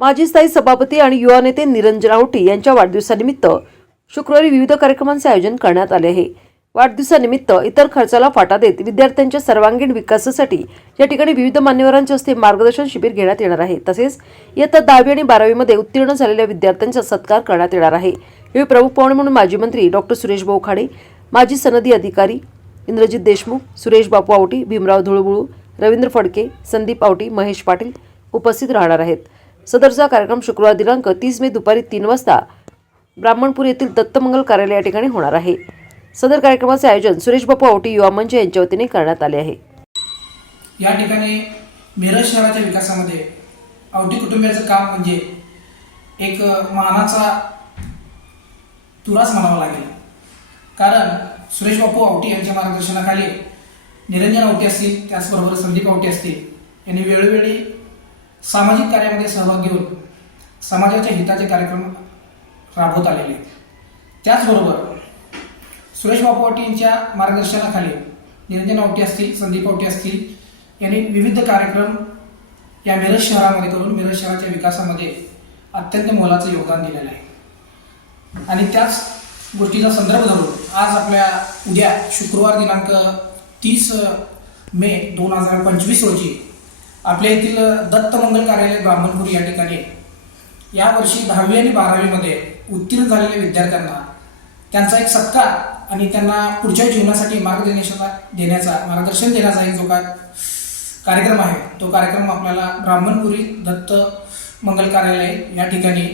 माजी स्थायी सभापती आणि युवा नेते निरंजन आवटी यांच्या वाढदिवसानिमित्त शुक्रवारी विविध कार्यक्रमांचे आयोजन करण्यात आले आहे. वाढदिवसानिमित्त इतर खर्चाला फाटा देत विद्यार्थ्यांच्या सर्वांगीण विकासासाठी या ठिकाणी विविध मान्यवरांच्या हस्ते मार्गदर्शन शिबिर घेण्यात येणार आहे. तसेच इयत्ता दहावी आणि बारावीमध्ये उत्तीर्ण झालेल्या विद्यार्थ्यांचा सत्कार करण्यात येणार आहे. यावेळी प्रमुख पाहुणे म्हणून माजी मंत्री डॉक्टर सुरेश भाऊ खाडे माजी सनदी अधिकारी इंद्रजित देशमुख सुरेश बापू आवटी भीमराव धुळबुळू रवींद्र फडके संदीप आवटी महेश पाटील उपस्थित राहणार आहेत. सदरचा कार्यक्रम शुक्रवार दिनांक तीस मे दुपारी तीन वाजता ब्राह्मणपूर येथील दत्तमंगल कार्यालय या ठिकाणी होणार आहे. सदर कार्यक्रमाचे आयोजन सुरेश बापू आवटी युवा मंच यांच्या वतीने करण्यात आले आहे. या ठिकाणी मिरज शहराच्या विकासामध्ये आवटी कुटुंबियाचं काम म्हणजे एक मानाचा तुरास म्हणावा लागेल. कारण सुरेश बापू आवटी यांच्या मार्गदर्शनाखाली निरंजन आवटी असतील त्याचबरोबर संदीप आवटी असतील यांनी वेळोवेळी सामाजिक कार्यामध्ये सहभाग घेऊन समाजाच्या हिताचे कार्यक्रम राबवत आलेले आहेत. त्याचबरोबर सुरेश बापू मार्गदर्शनाखाली निरंजन आवटी असतील संदीप आवटी असतील यांनी विविध कार्यक्रम या मिरज शहरामध्ये करून मिरज शहराच्या विकासामध्ये अत्यंत मोलाचं योगदान दिलेलं आहे आणि त्याच गोष्टीचा संदर्भ धरून आज आपल्या उद्या शुक्रवार दिनांक तीस मे दोन हजार पंचवीस रोजी आपल्या येथील दत्तमंगल कार्यालय ब्राह्मणपूर या ठिकाणी यावर्षी दहावी आणि बारावीमध्ये उत्तीर्ण झालेल्या विद्यार्थ्यांना त्यांचा एक सत्कार आणि त्यांना पुढच्या जीवनासाठी मार्गदर्शना देण्याचा मार्गदर्शन देण्याचा एक जो काय कार्यक्रम आहे तो कार्यक्रम आपल्याला ब्राह्मणपुरी दत्त मंगल कार्यालय या ठिकाणी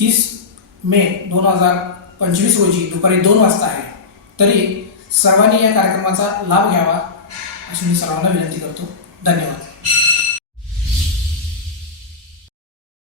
तीस मे दोन हजार पंचवीस रोजी दुपारी दोन वाजता आहे. तरी सर्वांनी या कार्यक्रमाचा लाभ घ्यावा अशी मी सर्वांना विनंती करतो. धन्यवाद.